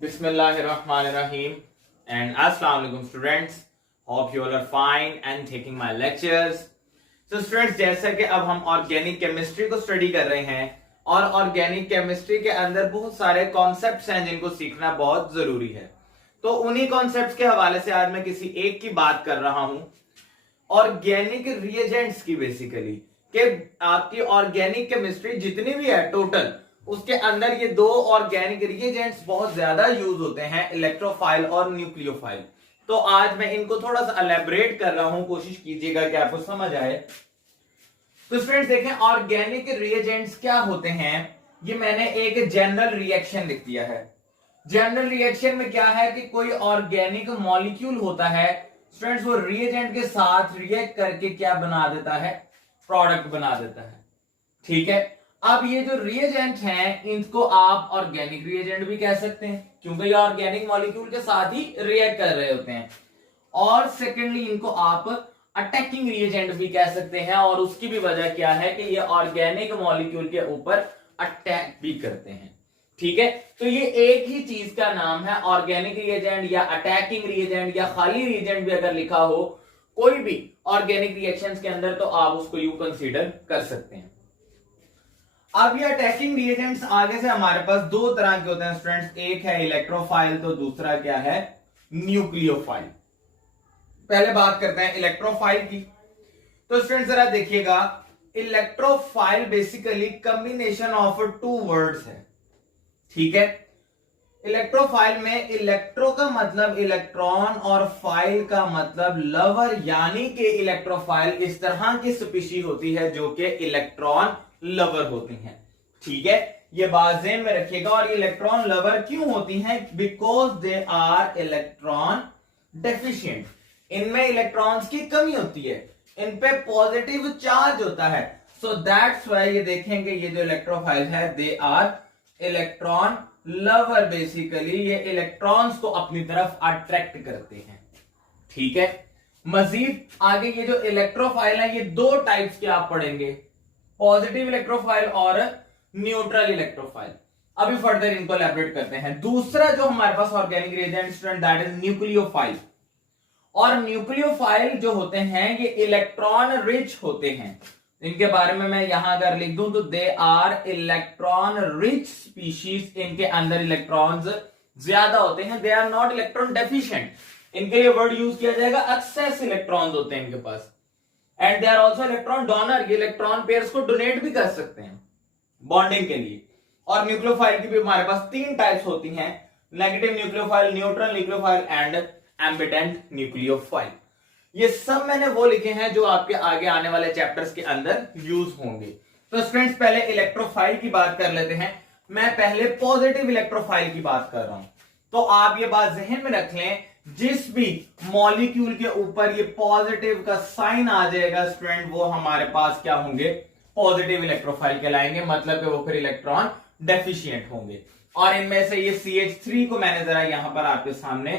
Bismillahirrahmanirrahim and Assalamu alaikum students. Hope you all are fine and taking my lectures. So students, जैसा कि अब हम organic chemistry को study कर रहे हैं और ऑर्गेनिक केमिस्ट्री के अंदर बहुत सारे कॉन्सेप्ट्स हैं जिनको सीखना बहुत जरूरी है, तो उन्हीं कॉन्सेप्ट्स के हवाले से आज मैं किसी एक की बात कर रहा हूं, ऑर्गेनिक रिएजेंट्स की। बेसिकली कि आपकी ऑर्गेनिक केमिस्ट्री जितनी भी है टोटल, उसके अंदर ये दो ऑर्गेनिक रिएजेंट्स बहुत ज्यादा यूज होते हैं, इलेक्ट्रोफाइल और न्यूक्लियोफाइल। तो आज मैं इनको थोड़ा सा एलैबोरेट कर रहा हूं, कोशिश कीजिएगा कि आपको समझ आए। तो स्टूडेंट्स देखें, ऑर्गेनिक रिएजेंट्स क्या होते हैं। ये मैंने एक जनरल रिएक्शन लिख दिया है। जनरल रिएक्शन में क्या है कि कोई ऑर्गेनिक मॉलिक्यूल होता है स्टूडेंट्स, वो रिएजेंट के साथ रिएक्ट करके क्या बना देता है, प्रोडक्ट बना देता है। ठीक है, अब ये जो रिएजेंट हैं इनको आप ऑर्गेनिक रिएजेंट भी कह सकते हैं, क्योंकि ये ऑर्गेनिक मॉलिक्यूल के साथ ही रिएक्ट कर रहे होते हैं। और सेकेंडली इनको आप अटैकिंग रिएजेंट भी कह सकते हैं, और उसकी भी वजह क्या है कि ये ऑर्गेनिक मॉलिक्यूल के ऊपर अटैक भी करते हैं। ठीक है, तो ये एक ही चीज का नाम है, ऑर्गेनिक रिएजेंट या अटैकिंग रिएजेंट या खाली रिएजेंट भी अगर लिखा हो कोई भी ऑर्गेनिक रिएक्शंस के अंदर, तो आप उसको यू कंसीडर कर सकते हैं। अब ये अटैकिंग रिएजेंट्स आगे से हमारे पास दो तरह के होते हैं स्टूडेंट्स, एक है इलेक्ट्रोफाइल तो दूसरा क्या है, न्यूक्लियोफाइल। पहले बात करते हैं इलेक्ट्रोफाइल की। तो स्टूडेंट्स जरा देखिएगा, electrophile basically combination of two words है। ठीक है, इलेक्ट्रोफाइल में इलेक्ट्रो का मतलब इलेक्ट्रॉन और फाइल का मतलब लवर, यानी कि इलेक्ट्रोफाइल इस तरह की स्पीशीज होती है जो कि इलेक्ट्रॉन लवर होती हैं। ठीक है, ये बात ज़हन में रखिएगा। और ये इलेक्ट्रॉन लवर क्यों होती हैं? Because they are electron deficient. इनमें इलेक्ट्रॉन्स की कमी होती है, इन पे पॉजिटिव चार्ज होता है। सो दैट्स व्हाई ये देखेंगे ये जो इलेक्ट्रोफाइल है they are electron lover. Basically ये इलेक्ट्रॉन्स को अपनी तरफ अट्रैक्ट करते हैं। ठीक है, मजीद आगे ये जो इलेक्ट्रोफाइल है ये दो टाइप्स के आप पढ़ेंगे, पॉजिटिव इलेक्ट्रोफाइल और न्यूट्रल इलेक्ट्रोफाइल। अभी फर्दर इनको एलैबोरेट करते हैं। दूसरा जो हमारे पास organic reagent student that is nucleophile. और न्यूक्लियोफाइल जो होते हैं ये इलेक्ट्रॉन रिच होते हैं। इनके बारे में मैं यहां अगर लिख दूं तो they are electron rich species. इनके अंदर इलेक्ट्रॉन्स ज्यादा होते हैं, they are not electron deficient. इनके लिए वर्ड यूज किया जाएगा एक्सेस इलेक्ट्रॉन्स होते हैं इनके पास। And they are also electron donor, ये इलेक्ट्रॉन पेयर्स को डोनेट भी कर सकते हैं बॉन्डिंग के लिए। और न्यूक्लियोफाइल की भी हमारे पास तीन टाइप्स होती हैं, negative nucleophile, neutral nucleophile and ambient nucleophile. ये सब मैंने वो लिखे हैं जो आपके आगे आने वाले चैप्टर्स के अंदर यूज होंगे। तो स्टूडेंट्स पहले इलेक्ट्रोफाइल की बात कर लेते हैं। मैं पहले पॉजिटिव इलेक्ट्रोफाइल की बात कर रहा हूं, तो आप ये बात जहन में रख लें, जिस भी मॉलिक्यूल के ऊपर ये पॉजिटिव का साइन आ जाएगा स्टूडेंट, वो हमारे पास क्या होंगे, पॉजिटिव इलेक्ट्रोफाइल कहलाएंगे। मतलब कि वो फिर इलेक्ट्रॉन डेफिशिएंट होंगे। और इनमें से ये CH3 को मैंने जरा यहां पर आपके सामने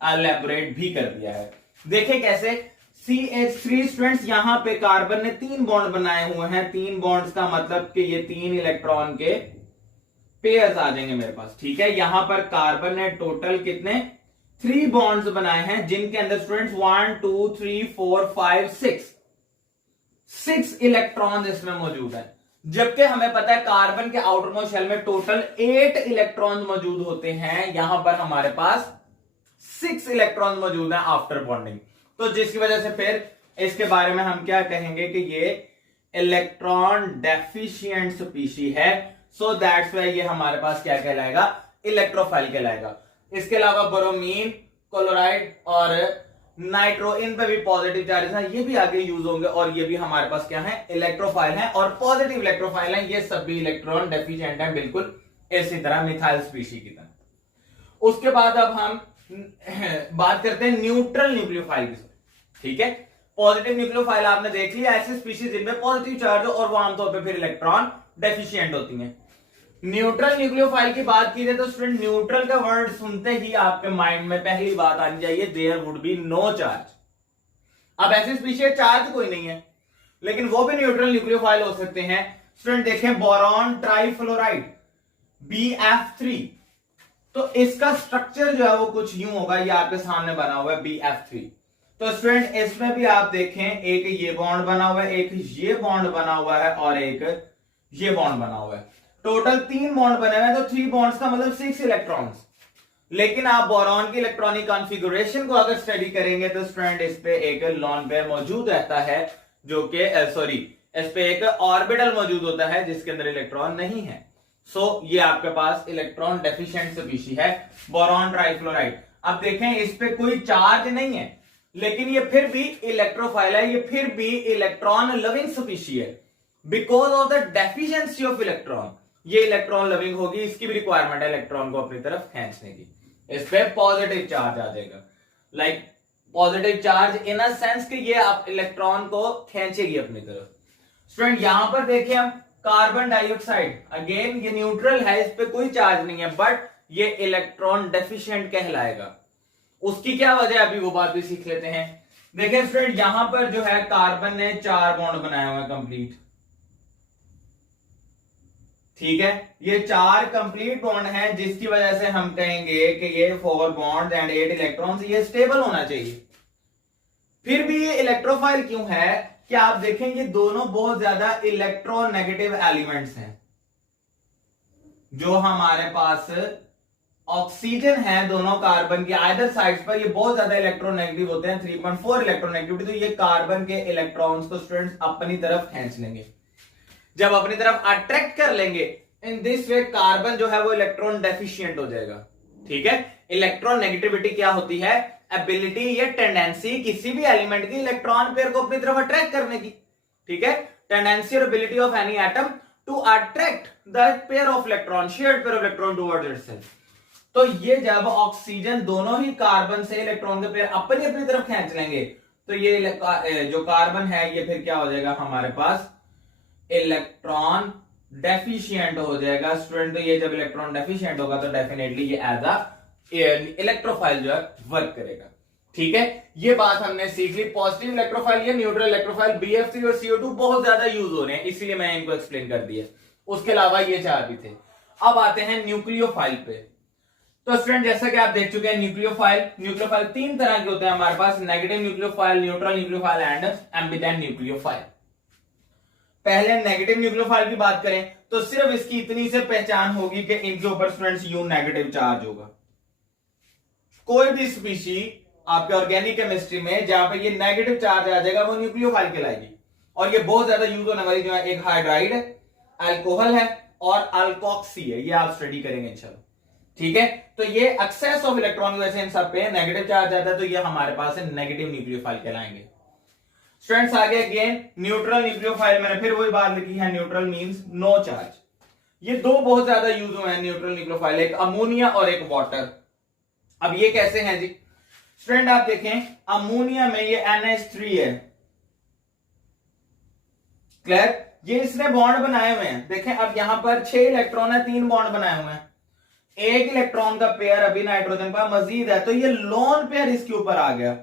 एलैबोरेट भी कर दिया है। देखें कैसे, CH3 स्टूडेंट्स यहां पे कार्बन ने 3 बॉन्ड बनाए हुए हैं। 3 बॉन्ड्स का मतलब कि ये 3 इलेक्ट्रॉन के पेयर्स आ जाएंगे मेरे पास। ठीक है, यहां पर कार्बन ने टोटल कितने 3 बॉन्ड्स बनाए हैं, जिनके अंदर स्टूडेंट्स 1 2 3 4 5 6 इलेक्ट्रॉन इसमें मौजूद है। जबकि हमें पता है कार्बन के आउटर मोस्ट शेल में टोटल 8 इलेक्ट्रॉन मौजूद होते हैं, यहां पर हमारे पास 6 इलेक्ट्रॉन मौजूद है आफ्टर बॉन्डिंग। तो जिसकी वजह से फिर इसके बारे में हम क्या कहेंगे कि ये इलेक्ट्रॉन डेफिशिएंट स्पीशी है। सो दैट्स व्हाई ये हमारे पास क्या कहलाएगा, इलेक्ट्रोफाइल कहलाएगा। इसके अलावा ब्रोमीन, क्लोराइड और नाइट्रो, इन पे भी पॉजिटिव चार्जेस हैं, ये भी आगे यूज होंगे। और ये भी हमारे पास क्या है, इलेक्ट्रोफाइल है और पॉजिटिव इलेक्ट्रोफाइल है। ये सब भी इलेक्ट्रॉन डेफिशिएंट है, बिल्कुल इसी तरह मिथाइल स्पीशी की तरह। उसके बाद अब हम बात करते हैं न्यूट्रल न्यूक्लियोफाइल की। ठीक है, पॉजिटिव न्यूक्लियोफाइल आपने देख लिया, ऐसी स्पीशीज जिनमें पॉजिटिव चार्ज हो और वो आमतौर पर फिर इलेक्ट्रॉन डेफिशिएंट होती हैं। न्यूट्रल न्यूक्लियोफाइल की बात की जाए तो स्टूडेंट न्यूट्रल का वर्ड सुनते ही आपके माइंड में पहली बात आनी चाहिए, there would be no charge. अब ऐसी स्पीशीज चार्ज कोई नहीं है, लेकिन वो भी न्यूट्रल न्यूक्लियोफाइल हो सकते हैं। स्टूडेंट देखें, बोरॉन ट्राइफ्लोराइड BF3, तो इसका स्ट्रक्चर जो है वो कुछ यूं होगा, ये आपके सामने बना हुआ है BF3। तो स्टूडेंट इसमें भी आप देखें, एक ये बॉन्ड बना हुआ है, एक ये बॉन्ड बना हुआ है और एक ये बॉन्ड बना हुआ है। टोटल 3 बॉन्ड बने हुए हैं, तो 3 बॉन्ड्स का मतलब 6 इलेक्ट्रॉन्स। लेकिन आप बोरॉन की इलेक्ट्रॉनिक कॉन्फ़िगरेशन को अगर स्टडी करेंगे तो स्टूडेंट इस पे एक लोन पेयर मौजूद रहता है, जो कि इस पे एक ऑर्बिटल मौजूद होता है जिसके अंदर इलेक्ट्रॉन नहीं है। ये आपके पास इलेक्ट्रॉन डेफिशिएंट स्पीशीज है बोरॉन ट्राइफ्लोराइड। अब देखें इस पे कोई चार्ज नहीं है, लेकिन ये फिर भी इलेक्ट्रोफाइल है, ये फिर भी इलेक्ट्रॉन लविंग स्पीशी है। Because of the deficiency of electron, ये इलेक्ट्रॉन लविंग होगी, इसकी भी रिक्वायरमेंट है इलेक्ट्रॉन को अपनी तरफ खींचने की। इस पे पॉजिटिव चार्ज आ जाएगा, like positive charge in a sense कि ये आप इलेक्ट्रॉन को खींचेगी अपनी तरफ। स्टूडेंट यहां पर देखिए हम कार्बन डाइऑक्साइड, अगेन ये न्यूट्रल है, इस पे कोई चार्ज नहीं है, बट ये इलेक्ट्रॉन डेफिशिएंट कहलाएगा। उसकी क्या वजह है, अभी वो बात भी सीख लेते हैं। देखिए स्टूडेंट यहां पर जो है कार्बन ने 4 बॉन्ड बनाए हुए हैं कंप्लीट, ठीक है, ये 4 कंप्लीट बॉन्ड हैं, जिसकी वजह से हम कहेंगे कि ये 4 बॉन्ड एंड 8 इलेक्ट्रॉन्स, ये स्टेबल होना चाहिए। फिर भी ये इलेक्ट्रोफाइल क्यों है कि आप देखेंगे दोनों बहुत ज्यादा इलेक्ट्रोनेगेटिव एलिमेंट्स हैं। जो हमारे पास ऑक्सीजन है दोनों कार्बन के आइदर साइड्स पर, ये बहुत ज्यादा इलेक्ट्रोनेगेटिव होते हैं, 3.4 इलेक्ट्रोनेगेटिविटी। तो ये कार्बन के इलेक्ट्रॉन्स को स्टूडेंट्स अपनी तरफ खींच लेंगे। जब अपनी तरफ अट्रैक्ट कर लेंगे, इन दिस वे कार्बन जो है वो इलेक्ट्रॉन डेफिशिएंट हो जाएगा, ठीक है। इलेक्ट्रोनेगेटिविटी क्या होती है, एबिलिटी या टेंडेंसी किसी भी एलिमेंट की इलेक्ट्रॉन पेयर को अपनी तरफ अट्रैक्ट करने की, ठीक है। टेंडेंसी और ability of any atom to attract the pair of electron, shared pair of electron towards itself. तो ये जब ऑक्सीजन दोनों ही कार्बन से इलेक्ट्रॉन के पेयर अपनी अपनी तरफ खींच लेंगे, तो ये जो कार्बन है ये फिर क्या हो जाएगा हमारे पास, इलेक्ट्रॉन डेफिशिएंट हो जाएगा स्टूडेंट। तो ये जब इलेक्ट्रॉन डेफिशिएंट होगा तो डेफिनेटली ये एज अ इलेक्ट्रोफाइल जो है वर्क करेगा, ठीक है। ये बात हमने सीख ली। पॉजिटिव इलेक्ट्रोफाइल या न्यूट्रल इलेक्ट्रोफाइल BF3 और CO2 बहुत ज्यादा यूज हो रहे हैं, इसीलिए मैंने इनको एक्सप्लेन कर दिया। उसके अलावा ये 4 भी थे। अब आते हैं न्यूक्लियोफाइल पे। तो स्टूडेंट जैसा कि आप देख चुके हैं न्यूक्लियोफाइल 3 तरह के होते हैं हमारे पास, negative nucleophile, neutral nucleophile and ambivalent nucleophile. पहले नेगेटिव न्यूक्लियोफाइल की बात करें तो सिर्फ इसकी इतनी से पहचान होगी कि इनके ऊपर स्टूडेंट्स यू नेगेटिव चार्ज होगा। कोई भी स्पीशी आपके ऑर्गेनिक केमिस्ट्री में जहां पे ये नेगेटिव चार्ज आ जाएगा वो न्यूक्लियोफाइल कहलाएगी। और ये बहुत ज्यादा यूज होने वाली जो है, एक हाइड्राइड है, अल्कोहल है और अल्कोक्सी है, ये आप स्टडी करेंगे इंशाल्लाह, ठीक है। तो ये एक्सेस ऑफ इलेक्ट्रॉन की वजह से इन सब पे नेगेटिव चार्ज आता है, तो ये हमारे पास है नेगेटिव न्यूक्लियोफाइल कहलाएंगे। स्टूडेंट्स आगे अगेन न्यूट्रल न्यूक्लियोफाइल, मैंने फिर वही बात लिखी है, न्यूट्रल मींस नो चार्ज। ये 2 बहुत ज्यादा यूज हुए हैं न्यूट्रल न्यूक्लियोफाइल, एक अमोनिया और एक वाटर। अब ये कैसे हैं जी स्टूडेंट, आप देखें अमोनिया में ये NH3 है, क्लियर। ये इसने बॉन्ड बनाए हुए हैं, देखें अब यहां पर 6 इलेक्ट्रॉन है, 3 बॉन्ड बनाए हुए हैं, 1 इलेक्ट्रॉन का पेयर अभी नाइट्रोजन पर मजीद है, तो ये लोन पेयर इसके ऊपर आ गया।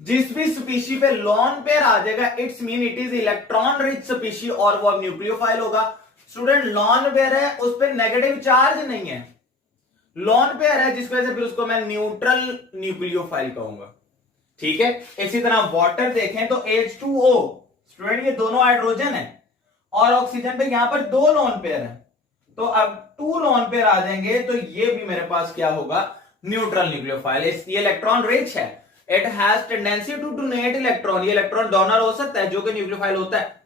जिस भी स्पीशी पे लोन पेयर आ जाएगा it's mean it is electron rich species और वो अब न्यूक्लियोफाइल होगा। स्टूडेंट लोन पेयर है, उस पर नेगेटिव चार्ज नहीं है, लोन पेयर है, जिस वजह से फिर उसको मैं न्यूट्रल न्यूक्लियोफाइल कहूंगा, ठीक है। इसी तरह वाटर देखें तो H2O, स्टूडेंट ये दोनों हाइड्रोजन है और ऑक्सीजन पे यहां पर 2 लोन पेयर है, तो अब 2 लोन पेयर आ जाएंगे, तो ये भी मेरे पास क्या होगा, न्यूट्रल न्यूक्लियोफाइल। ये इलेक्ट्रॉन रिच है, it has tendency to donate electron, ये इलेक्ट्रॉन डोनर हो सकता है जो कि न्यूक्लियोफाइल होता है,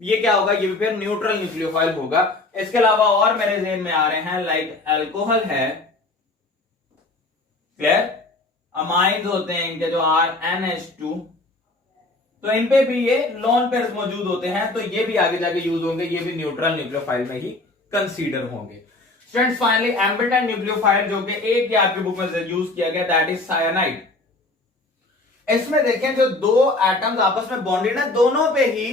ये क्या होगा, ये भी फिर न्यूट्रल न्यूक्लियोफाइल होगा। इसके अलावा और मेरे ज़हन में आ रहे हैं लाइक अल्कोहल है, क्लियर, अमाइंस होते हैं इनके जो NH2, तो इन पे भी ये लोन पेयर्स मौजूद होते हैं, तो ये भी आगे जाके यूज होंगे, ये भी न्यूट्रल न्यूक्लियोफाइल में ही कंसीडर होंगे। स्टूडेंट्स फाइनली एम्बिवेलेंट न्यूक्लियोफाइल जो कि एक ही आपके बुक में यूज किया गया, दैट इज साइनाइड। इसमें देखें जो 2 एटम्स आपस में बॉन्डेड है, दोनों पे ही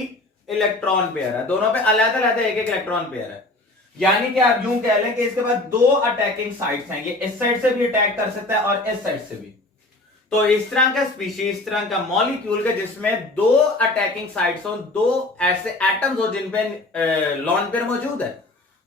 इलेक्ट्रॉन पेयर है, दोनों पे अलग अलग एक इलेक्ट्रॉन पेयर है, यानी कि आप यूं कह लें कि इसके पास 2 अटैकिंग साइड्स हैं, ये इस साइड से भी अटैक कर सकता है और इस साइड से भी। तो इस तरह का स्पीशी, इस तरह का मॉलिक्यूल का जिसमें 2 अटैकिंग साइड्स हो, 2 ऐसे एटम्स हो जिन पे लोन पेयर मौजूद है,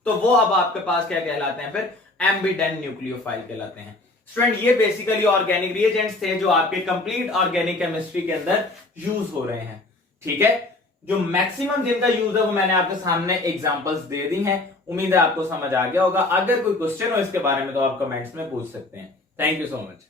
तो वो अब आपके पास क्या कहलाते हैं, फिर एम्बिडेंट न्यूक्लियोफाइल कहलाते हैं। स्टूडेंट ये बेसिकली ऑर्गेनिक रिएजेंट्स थे जो आपके कंप्लीट ऑर्गेनिक केमिस्ट्री के अंदर यूज हो रहे हैं। ठीक है, जो मैक्सिमम जिनका यूज है वो मैंने आपके सामने एग्जांपल्स दे दी हैं। उम्मीद है आपको समझ आ गया होगा। अगर कोई क्वेश्चन हो इसके बारे में तो आप कमेंट्स में पूछ सकते हैं। Thank you so much.